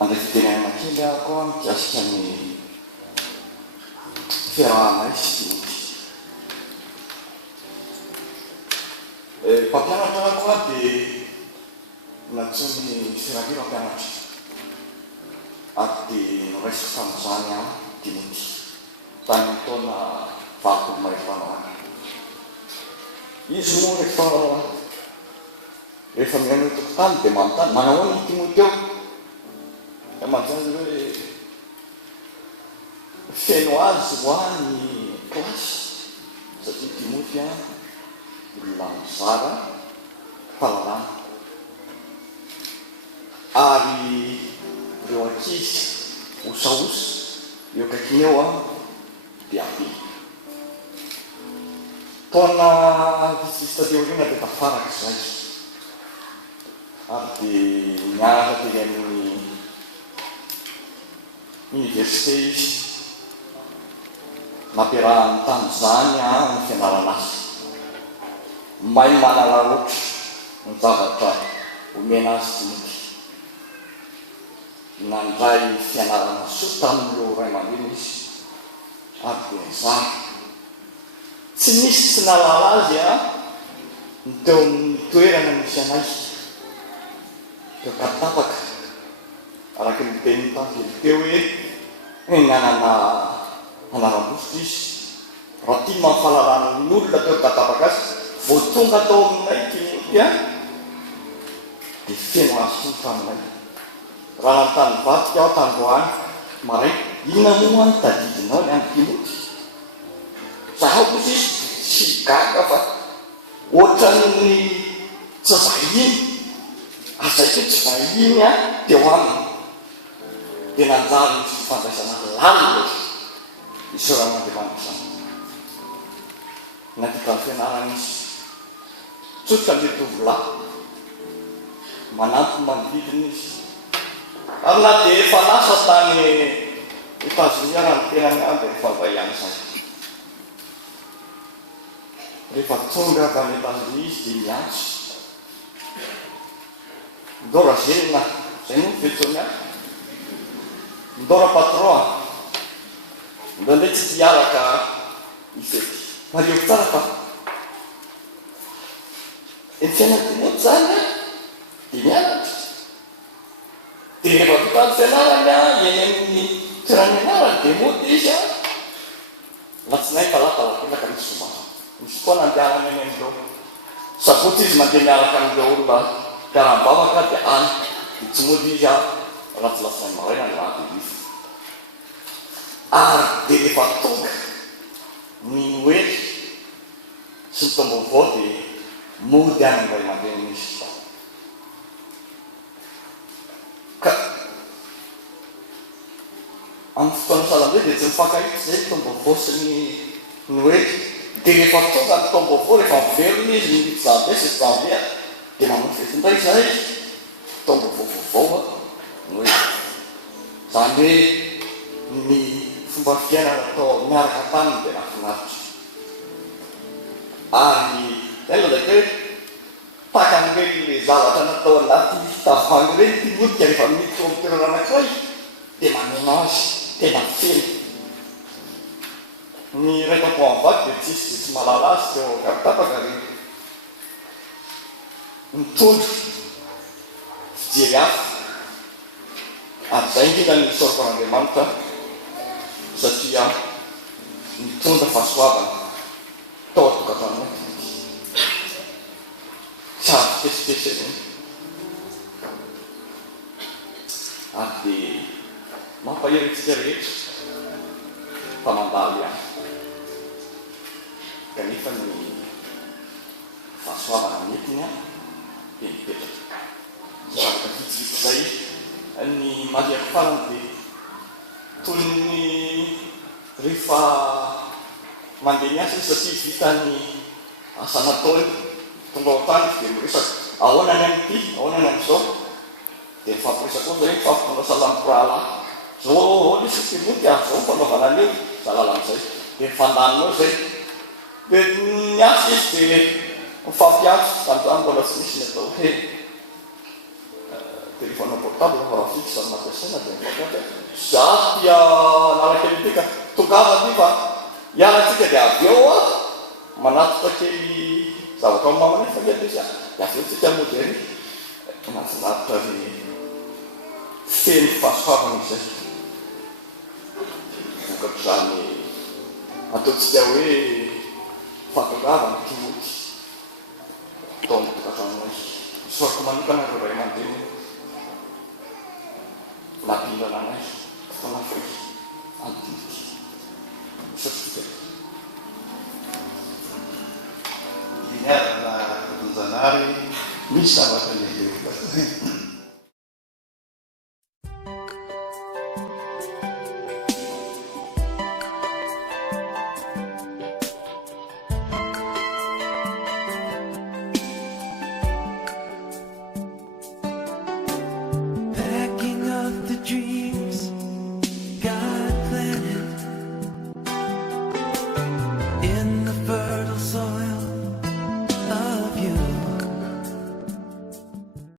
andray fitenenana kely ako a mikasika ny fiarahanay sy Timothy. Mpampianatra ako a dia natsony Serafina mpampianatra ary dia noraisiko tamin'izany a Timothy tany amin'ny taona 20 izy moa rehefa mihaino tokotany dia manontany manao ny Timothy eo da manjany hoe feno azy ho any klasy satria Timothy a olona mizara fahalalana ary ireo ankizy osaosy eo akaikiny eo a dia abe taona visita teo rina dia tafaraka izay ary dia niaraka teny amin'ny université izy nampiarahany tamin'izany a ny fianarana azy mahay manala loatra ny zavatra omena azy Timothy nandray fianarana soa tamin'ireo ray aman-dreny izy ary dia nizara tsy misy tsy nalala azy a ny teo amin'ny toerana misy anay teo katapaka araky ny teny tafely teo hoe nanana anaram-bositra izy raha tia mampahalalana ny olona teo katapaka azy vao tonga tao aminay Timothy a dia feno azy soa taminay raha nantany vatika aho tandroany maray inona moa ny tadidinao ny any Timothy zaho kosa izy sy gaga fa ohatran'ny tsy vahiny azaiko tsy vahiny a teo aminy dia nanjary ny fifandraisana lalina isy ran'Andriamanitra natika ny fianarana izy tsotra ny tovolahy manampy manodidina izy ary na dia efa lasa tany Etazonia raha ny tenany a dia efa vahihany izay rehefa tonga avy any Etazonia izy dia miantso ndora zenina zay moa fetsony a ndora patron ndraindray tsy tiaraka ifety mario tsara fa ny fiainana Timothy zany a dia mianatra dia rehefa vita ny fianarany a eny amin'ny toerany ianarany dia mody izy a latsinay talatalapilaka misy somara misy foana andehanany eny amin'ireo sabotsy izy mandeha miaraka amin'ireo olona mpiarambavaka dia any dia tsy mody izy a raha tsy latsinay maraina ny raha dia izy ary dia rehefa tonga ny noely sy ny taom-baovao dia mody any ray aman-dreny izy ka amin'ny fotoana salambe dia tsy mifankahitsy zay ny taom-baovao sy ny noely dia rehefa tonga ny taom-baovao rehefa miveriny izy ny janvier sy janvier dia manao fetindray zay taom-baovao vaovao a noely zany hoe ny fomba fiainana atao miaraka taminy dia nafinaritra ary tena ndraiky hoe taka an'ireny le zavatra natao anaty tavoahangy ireny Timothy rehefa miditra amin'ny toerana anankiray dia maneno azy tena feno ny raikako am'vaky dia tsisy malala azy teo kapitapaka ary mitondro fijery hafa ary zay indrindra ny sorok'Andriamanitra satria mitondra fahasoavana tao atokantrano tsara fesifesy ary dia mampaheritsika rehetra fa mandalo ihany kanefa ny fahasoavana netiny a dia mipetraka zavatra vitsivitsy zay ny maliako farany dia toy ny rehefa mandeha miasa izy satria vita ny asa nataony tonga ao tany dia miresaka ahoana ny amin'ity ahoana ny amin'izao dia mifampiresaka koa zay mifampitondra salamikorahala zao nisy Timothy zao fanaovana an'io zalala amin'izay dia mifandaninao zay dia niasa izy dia mifampiantso tamin'izany mbola tsy misy ny atao hoe fixy mampiasaina dia mivakatra za dia nalakely ty ka tongava ty fa hiaratsika dia avy eo a manatotra kely zavatra ao mamana fa dia izy dia avy eo tsika moderny nafinaritra ry feno fahasofavana izay vokatra zany ataontsika hoe fahatongavana timoty atao mitokatranonay soroko manokana ro ray aman-dreny napilana anay fotoana foy antimoty misaotrika Ingat na ketunjanari misy zavatra lehibe